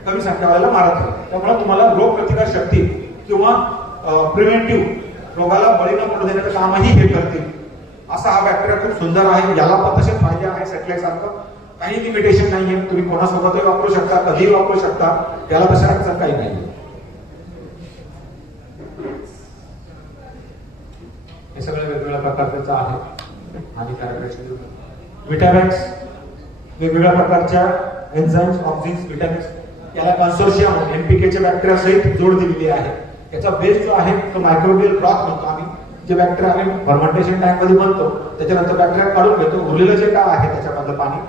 कमी संख्या व्हायला मारत आहे. त्यामुळे तुम्हाला रोग प्रतिकार शक्ती किंवा प्रिव्हेंटिव्ह रोगाला बळी न पडू देण्याचं कामही हे करतील. असा हा बॅक्टेरिया खूप सुंदर आहे. याला पण तसे फायदे आहे सेटलाइट सारखं, काही लिमिटेशन नाहीये. तुम्ही कोणासोबतही वापरू शकता, कधीही वापरू शकता, याला तशा अडचण काही नाही. हे सगळं वेगवेगळ्या प्रकारचं आहे. हानिकारक विटॅमिन्स, वेगवेगळ्या प्रकारच्या एन्झाइम्स, ऑक्झिन्स, विटॅमिन्स याला कन्सोर्शियम एनपीकेच्या बॅक्टेरिया सहित जोड दिलेली आहे. याचा बेस जो आहे तो मायक्रोबियल ब्लॉक म्हणतो आम्ही. जे बॅक्टेरिया आम्ही फर्मेंटेशन टँक मध्ये बनतो त्याच्यानंतर बॅक्टेरिया काढून घेतो, उरलेलं जे काय आहे त्याच्यामधलं पाणी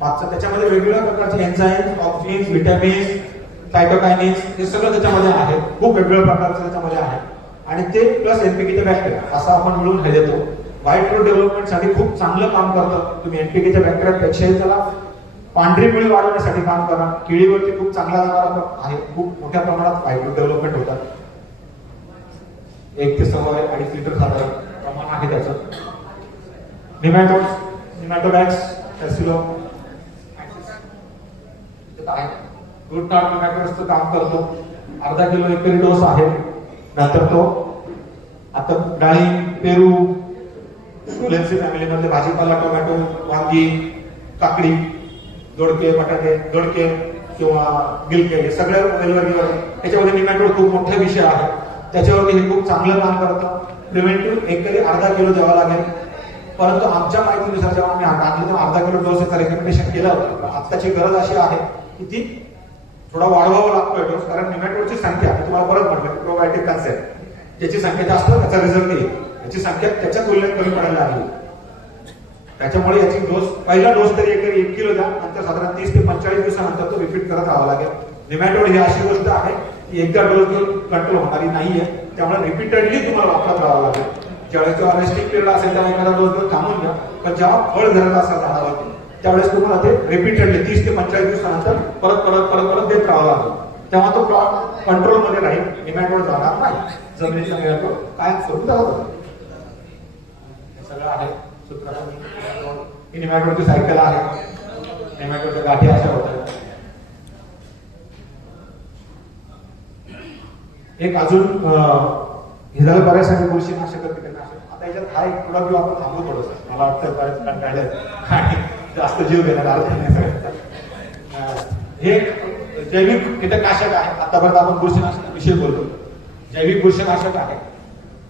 मागचं त्याच्यामध्ये वेगवेगळ्या प्रकारचे एन्झाइम्स, ऑक्झिन्स, विटॅमिन्स, सायटोकायनिन्स हे सगळं त्याच्यामध्ये आहे. खूप वेगवेगळ्या प्रकारचं त्याच्यामध्ये आहे आणि ते प्लस एनपीकेचे बॅक्टेरिया असं आपण मिळून हे देतो. व्हाईट रोड डेव्हलपमेंटसाठी खूप चांगलं काम करतं. तुम्ही एनपीकेच्या बॅक्टेरियापेक्षाही त्याला पांढरी मुळी वाढवण्यासाठी काम करा. केळीवरती खूप चांगला जाणारा आहे. खूप मोठ्या प्रमाणात व्हाईट रोड डेव्हलपमेंट होतात. 1 ते 2.5 लिटर साधारण प्रमाण आहे त्याचं. निमॅटोबॅक्स, टॅसिलो रूट नॉट निमॅटोडचं काम करतो. अर्धा किलो एकरी डोस आहे. नंतर तो आता डाळिंब, पेरू, सोलेन्सी फॅमिली मधले भाजीपाला, टोमॅटो, वांगी, काकडी, दोडके, बटाटे, दोडके किंवा गिलके हे सगळ्या वेलवर्गीवर त्याच्यामध्ये निमॅटोड खूप मोठा विषय आहे. त्याच्यावरती हे खूप चांगलं काम करतं. प्रिव्हेंटिव्ह एकरी अर्धा किलो द्यावा लागेल. परंतु आमच्या माहितीनुसार जेव्हा आम्ही आणलं तर अर्धा किलो डोसचं रेकमेंडेशन केलं होतं. आत्ताची गरज अशी आहे की ती थोडा वाढवावा लागतोय डोस, कारण निमॅटोडची संख्या तुम्हाला परत म्हटलं प्रोबायोटिक कन्सेप्ट ज्याची संख्या जास्त त्याचा रिझल्ट येईल, याची संख्या त्याच्या तुलनेत कमी पडायला लागली. त्याच्यामुळे याची डोस पहिला डोस तरी एकरी 1 किलो द्या, नंतर साधारण 30 ते 45 दिवसानंतर तो रिपीट करत राहावा लागेल. निमॅटोड ही अशी गोष्ट आहे की एकदा डोस घेऊन कंट्रोल होणारी नाहीये, त्यामुळे रिपीटेडली तुम्हाला वापरत राहावं लागेल. ज्यावेळेस रेस्टिंग पिरियड असेल तेव्हा एखादा डोस घेऊन थांबून घ्या, पण जेव्हा फळ धरत असेल झाडावरती त्यावेळेस तुम्हाला ते रिपीटेडली 30 ते 45 दिवसानंतर परत देत राहावं लागेल. तेव्हा तो प्लॉट कंट्रोल मध्ये राहील, निमॅटोड जाणार नाही, जमिनीचा निमॅटोड कायम स्वरूप जातो. हे सगळं आहे ही निमॅटोडची सायकल आहे. निमॅटोडच्या गाठी अशा होतात. एक अजून हे झालं बऱ्याचसाठी बुरशीनाशक, कीटकनाशक. आता याच्यात हा एक प्रोडक्ट आपण थांबू थोडंसं, मला वाटतं बऱ्याच कंटाळले आणि जास्त जीव घेण्यात अर्थ नाही. हे जैविक कीटकनाशक आहे. आतापर्यंत आपण बुरशीनाशक विषयी बोलतो. जैविक बुरशीनाशक आहे.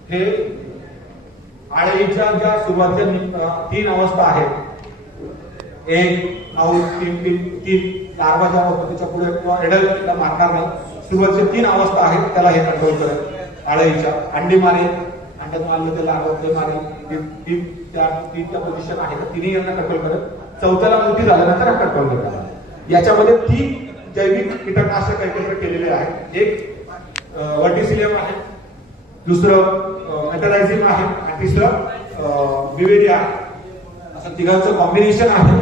हे आळीच्या ज्या सुरुवातीच्या 3 अवस्था आहेत, 1, 9, 3 लार्वा ज्या होतो त्याच्या पुढे किंवा एडल्टला मारणार नाही. सुरुवातीच्या 3 अवस्था आहेत त्याला हे कंट्रोल करेल. आळीच्या अंडी मारेल, अंड्यात मारलं ते लार्वा ते मारेल. त्या पोझिशन आहे तिन्ही यांना कंट्रोल करेल. 4थ्याला मोठी झाल्यानंतर कंट्रोल करेल. याच्यामध्ये 3 जैविक कीटकनाशक एकत्र केलेले आहेत. एक वर्टिसिलियम आहे, दुसरं मेटलायझिम आहे आणि तिसरं बिवेरिया आहे. असं तिघांचं कॉम्बिनेशन आहे.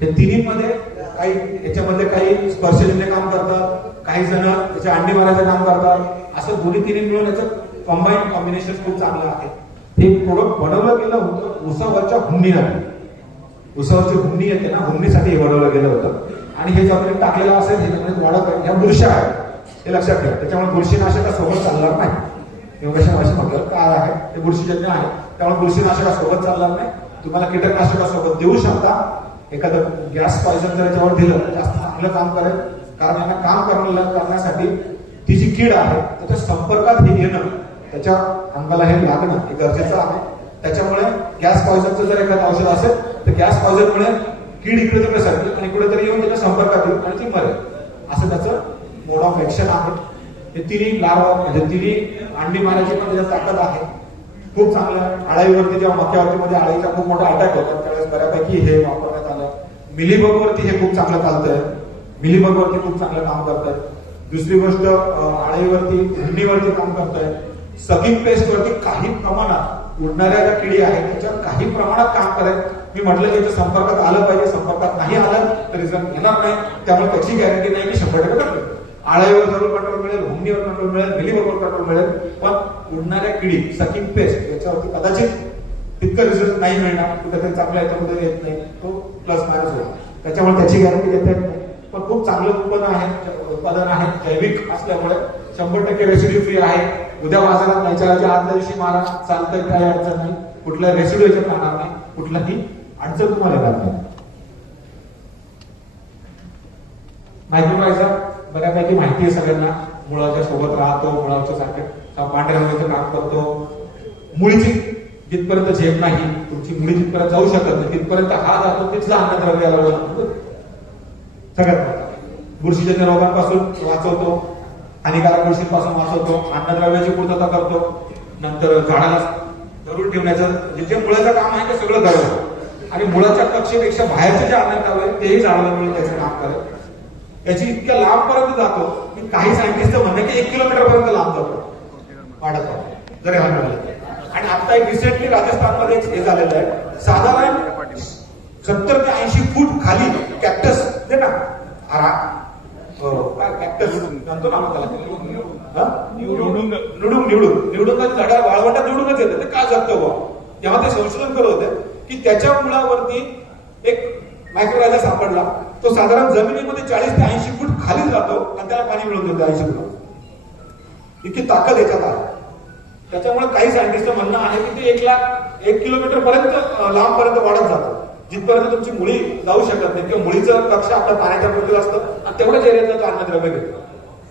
हे तिन्हीमध्ये काही याच्यामध्ये काही स्पर्शजन्य काम करतात, काही जण त्याच्या अंडी मारायचं काम करतात. असं दोन्ही तिन्ही मिळून याचं कंबाईन कॉम्बिनेशन खूप चांगलं आहे. हे प्रोडक्ट बनवलं गेलं होतं उसावरच्या हुमणीसाठी. उसावरची हुमणी येते ना, हुमणीसाठी हे बनवलं गेलं होतं. आणि हे जमिनीत टाकलेलं असेल, हे जमिनीत वाढत आहे, ह्या बुरशा आहेत हे लक्षात ठेवा. त्याच्यामुळे बुरशीनाशकासोबत चालणार नाही. म्हटलं काय आहे ते बुरशीजन्य आहे, त्यामुळे बुरशीनाशकासोबत चालणार नाही. तुम्हाला कीटकनाशकासोबत देऊ शकता. एखादं गॅस पॉइझन जर याच्यावर दिलं जास्त चांगलं काम करेल, कारण यांना काम करण्यासाठी ती जी कीड आहे त्याच्या संपर्कात हे येणं, त्याच्या अंगाला हे लागणं हे गरजेचं आहे. त्याच्यामुळे गॅस पॉयझनचं जर एखादं औषध असेल तर गॅस पॉयझनमुळे कीड इकडे तिकडे सरकेल आणि कुठेतरी येऊन त्याच्या संपर्कात येईल आणि ती मरेल, असं त्याचं मोड ऑफ ऍक्शन आहे. हे तिन्ही लार्वा म्हणजे तिन्ही अंडी मारायची पण त्याच्यात ताकद आहे. खूप चांगलं अळाईवरती जेव्हा मक्यावरती अळाईचा खूप मोठा अटॅक होता त्यावेळेस बऱ्यापैकी हे वापरण्यात आलं. मिलीबगवरती हे खूप चांगलं चालतंय, मिलीबगवरती खूप चांगलं काम करतंय. दुसरी गोष्ट अळाईवरती हुंडीवरती काम करतंय. सकिंग पेस्ट वरती काही प्रमाणात उडणाऱ्या ज्या किडी आहेत त्याच्यावर काही प्रमाणात काम करेल. मी म्हटलं की याच्या संपर्कात आलं पाहिजे, संपर्कात नाही आलं तर रिझल्ट येणार नाही. त्यामुळे त्याची गॅरंटी नाही की 100% कंट्रोल. आळाईवर जरूर कंट्रोल मिळेल, हुंडीवर कंट्रोल मिळेल, मिलीबगवर कंट्रोल मिळेल, पण उडणाऱ्या किडी सकिंग पेस्ट याच्यावरती कदाचित तितकं रिझल्ट नाही मिळणार. कुठेतरी चांगला याच्यामध्ये येत नाही, तो प्लस मायनस होईल. त्याच्यामुळे त्याची गॅरंटी देता येत नाही. पण खूप चांगलं उत्पादन आहे, जैविक असल्यामुळे 100% रेसिड्यू फ्री आहे. उद्या बाजारात न्यायच्या आदल्या दिवशी मारा, चालतंय, काही अडचण नाही. कुठला रेसिड्यू याच्यात राहणार नाही, कुठलाही अडचण तुम्हाला येणार नाही. मायक्रोरायझर बऱ्यापैकी माहिती आहे सगळ्यांना. मुळाच्या सोबत राहतो, मुळाच्या सारखं पांढऱ्या मुळीचं काम करतो. मुळीची जिथपर्यंत झेप नाही, तुमची मुळी जिथपर्यंत जाऊ शकत नाही तिथपर्यंत हा जातो, तिथलं अन्नद्रव्य याला सगळ्यात बुरशीजन्य रोगांपासून वाचवतो, हानिकारक बुरशींपासून वाचवतो, अन्नद्रव्याची पूर्तता करतो. नंतर झाडाला धरून ठेवण्याचं जे मुळाचं काम आहे ते सगळं करावं आणि मुळाच्या कक्षेपेक्षा बाहेरचे जे अन्नद्रव्य आहे तेही झाडाला मिळून त्याचं काम करावं. याची इतक्या लांबपर्यंत जातो की काही सायंटिस्ट म्हणतात की 1 किलोमीटर पर्यंत लांब जातो, वाढत वाढत जर आणि आता एक रिसेंटली राजस्थानमध्ये हे झालेलं आहे. साधारण 70 ते 80 फूट खाली कॅक्टस दे ना, कॅक्टस म्हणतो ना त्याला, निवडून झाडा वाळवंटात निवडूनच येतं. ते का जगतं बुवा? तेव्हा ते संशोधन करत होते की त्याच्या मुळावरती एक मायक्रोरायझर सापडला. तो साधारण जमिनीमध्ये 40 ते 80 फूट खाली जातो आणि त्याला पाणी मिळून देतो 80 फूट. इतकी ताकद याच्यात आहे. त्याच्यामुळे काही सायंटिस्ट म्हणणं आहे की ते 1 किलोमीटर पर्यंत लांबपर्यंत वाढत जातं, जिथपर्यंत तुमची मुळी जाऊ शकत नाही. किंवा मुळीचं कक्ष आपल्या पाण्याच्या पुढे असतं आणि तेवढ्याच एरियातलं तो अन्नद्रव्य घेतो.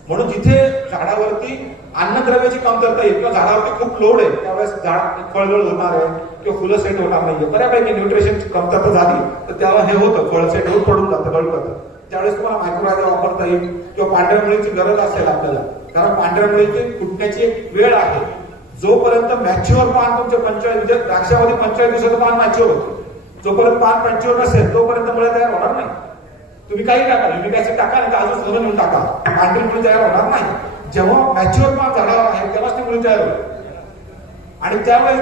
म्हणून जिथे झाडावरती अन्नद्रव्याची कमतरता येईल किंवा झाडावरती खूप लोड आहे त्यावेळेस झाड फळगळ होणार आहे किंवा फुलं सेट होणार नाहीये, बऱ्यापैकी न्यूट्रिशन कमतरता झाली तर त्याला हे होतं, फळ सेट होऊन पडून जातं, गळून जातं. त्यावेळेस तुम्हाला मायक्रोरायझर वापरता येईल. किंवा पांढऱ्या मुळीची गरज असेल आपल्याला, कारण पांढऱ्या मुळीची फुटण्याची एक वेळ आहे. जोपर्यंत मॅच्युअर पान तुमच्या 45 द्राक्षामध्ये 45 दिवसाचं पान मॅच्युअर होतं, जोपर्यंत पान मॅच्युअर नसेल तोपर्यंत मुळे तयार होणार नाही. तुम्ही काही टाका, युनिक ऍसिड टाका नाही तर अजून सोनं नेऊन टाका, पांढरी मुळी तयार होणार नाही. जेव्हा मॅच्युअर पान झाडावर आहे तेव्हाच ती मुळी तयार होईल. आणि त्यावेळेस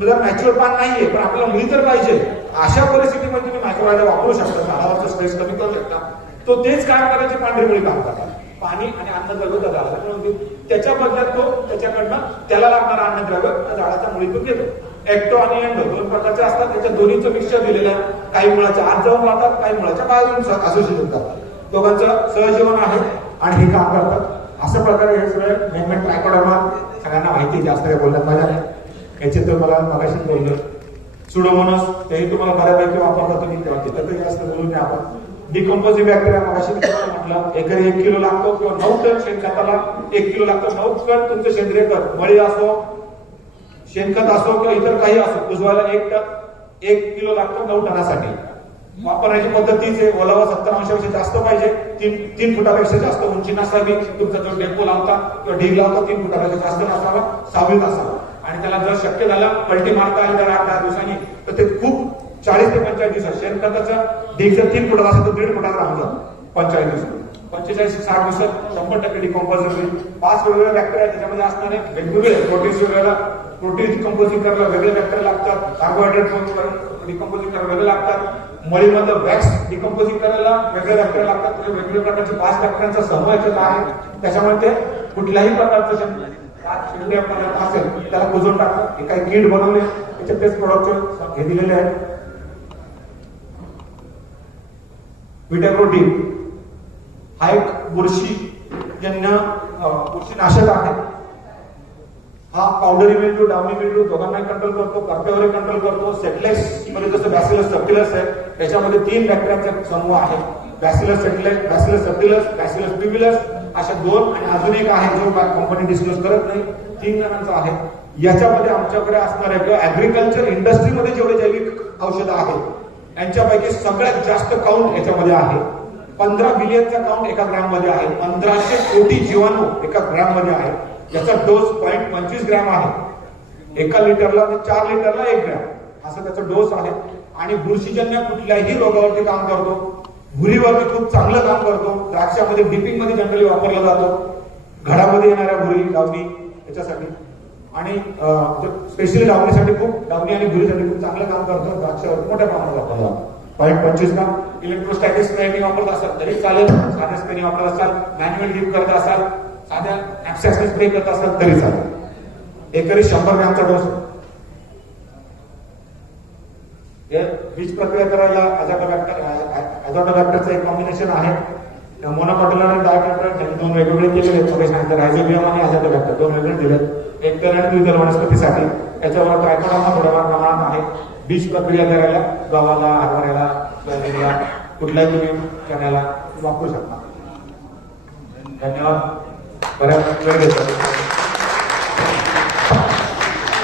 जर मॅच्युअर पान नाहीये पण आपल्याला मुळी तर पाहिजे, अशा परिस्थितीमध्ये तुम्ही मायक्रोरायझर वापरू शकता. झाडावरचं स्ट्रेस कमी करू शकता. तो तेच काय करायची पांढरी मुळी काम करतात, पाणी आणि अन्नद्रव्य त्या झाडाला त्याच्या बदल्यात तो त्याच्याकडनं त्याला लागणारं अन्नद्रव्य त्या झाडाच्या मुळीतून घेतो. एक्टो आणि एंडो 2 प्रकारचे असतात. त्याच्या दोन्हीचं मिक्सचर दिलेलं आहे. काही मुळाच्या आत जाऊन राहतात, काही मुळाच्या बाहेर येऊन असोसिएशन करतात. दोघांचं सहजीवन आहे आणि हे काम करतात. अशा प्रकारे हे सगळे मेनमेन ट्रायकोडर्मा सगळ्यांना माहिती, जास्त काही बोलण्यात मजा नाही. याचे तर मला मगाशीच बोललो. सुडोमोनास तेही तुम्हाला बऱ्यापैकी वापरता तुम्ही, तेव्हा तिथं तर जास्त बोलू नये आपण. डिकम्पोजिंग बॅक्टेरिया मगाशी म्हटलं, एकरी 1 किलो लागतो किंवा 9 टन शेणखताला 1 किलो लागतो. 9 टन तुमचं सेंद्रिय खत, मळी असो, शेणखत असो किंवा इतर काही असो, कुजवायला 1 किलो लागतो 9 टनासाठी. वापरण्याची पद्धत तीच आहे. ओलावा 70 अंशापेक्षा जास्त पाहिजे, 3 फुटापेक्षा जास्त उंची नसावी. तुमचा जो डेपो लावता किंवा ढीग लावता 3 फुटापेक्षा जास्त नसावा, सावलीत असावा. आणि त्याला जर शक्य झालं पलटी मारता आली तर 8-10 दिवसांनी, तर ते खूप 40 ते 45 दिवसात शेणखताचा ढीग जर 3 फुटाचा असेल तर 1.5 फुटाचा राहून जातो 45 दिवसात. 45 ते 60 दिवसात 100% डिकम्पोजर होईल. 5 वेगवेगळे बॅक्टेरिया त्याच्यामध्ये असणारे वेगवेगळे प्रोटीन डिकम्पोजिंग करायला वेगळे बॅक्टेरिया लागतात, कार्बोहायड्रेट डिकम्पोजिंग करायला वेगळे लागतात, मळीमधलं वॅक्स डिकम्पोजिंग करायला वेगळे बॅक्टेरिया लागतात. वेगवेगळ्या प्रकारचे 5 बॅक्टेरियांचा समूह याच्यात आहे. त्याच्यामुळे ते कुठल्याही प्रकारचं सेंद्रिय पदार्थ असेल त्याला कुजवून टाकतात. हे काही कीट बनवले त्याचे तेच प्रोडक्ट हे दिलेले आहेत. विटाप्रोटीन हा एक बुरशीजन्य बुरशीनाशक आहे. हा पावडरी मिल्ड्यू, डाउनी मिल्ड्यू दोघांनाही कंट्रोल करतो, करप्यावरही कंट्रोल करतो. सेटलेक्स मध्ये जसं बॅसिलस सबटिलस आहे, त्याच्यामध्ये 3 बॅक्टेरियाचा समूह आहे. बॅसिलस सेटलेक्स, बॅसिलस सबटिलस, बॅसिलस बिबिलस अशा 2 आणि अजून एक आहे जो कंपनी डिस्क्लोज करत नाही, 3 जणांचा आहे. याच्यामध्ये आमच्याकडे असणाऱ्या किंवा ऍग्रिकल्चर इंडस्ट्रीमध्ये जेवढे जैविक औषधं आहेत यांच्यापैकी सगळ्यात जास्त काउंट याच्यामध्ये आहे. 15 बिलियनचा काउंट एका ग्रॅम मध्ये आहे. 1500 कोटी जीवाणू एका ग्रॅम मध्ये आहे. याचा डोस 0.25 ग्रॅम आहे. एका लिटरला 4 लिटरला 1 ग्रॅम असं त्याचा डोस आहे. आणि बुरशीजन्य कुठल्याही रोगावरती काम करतो. भुरीवरती खूप चांगलं काम करतो. द्राक्षामध्ये डिपिंग मध्ये जनरली वापरला जातो. घडामध्ये येणाऱ्या भुरी लावणी याच्यासाठी आणि स्पेशली लावणीसाठी लावणी आणि भुरीसाठी खूप चांगलं काम करतो. द्राक्षावर मोठ्या प्रमाणात वापरला जातो. 0.25 ग्रॅम. इलेक्ट्रोस्टॅटिक स्प्रे वापरत असाल तरी चालेल, साध्या स्प्रे वापरत असाल, मॅन्युअल ड्रिप करत असाल, साध्या नॅपसॅकने स्प्रे करत असाल तरी चालेल. एकरी 100 ग्रॅमचा डोस. बीज प्रक्रिया करायला अझोटोबॅक्टरचं एक कॉम्बिनेशन आहे. मोनोकॉटिलर आणि डायकॉटिलर त्यांनी 2 वेगवेगळे केलेले आहेत. रायझोबियम आणि अझोटोबॅक्टर 2 वेगळे दिलेत. एक तर आणि द्विदल वनस्पतीसाठी याच्यावर ट्रायकोडर्मा थोड्याफार प्रमाणात आहे. बीज प्रक्रिया करायला गव्हाला, हरभऱ्याला, सोयाबीनला, कुठल्याही तुम्ही चण्याला वापरू शकता. धन्यवाद. बऱ्याच वेळ घेतला.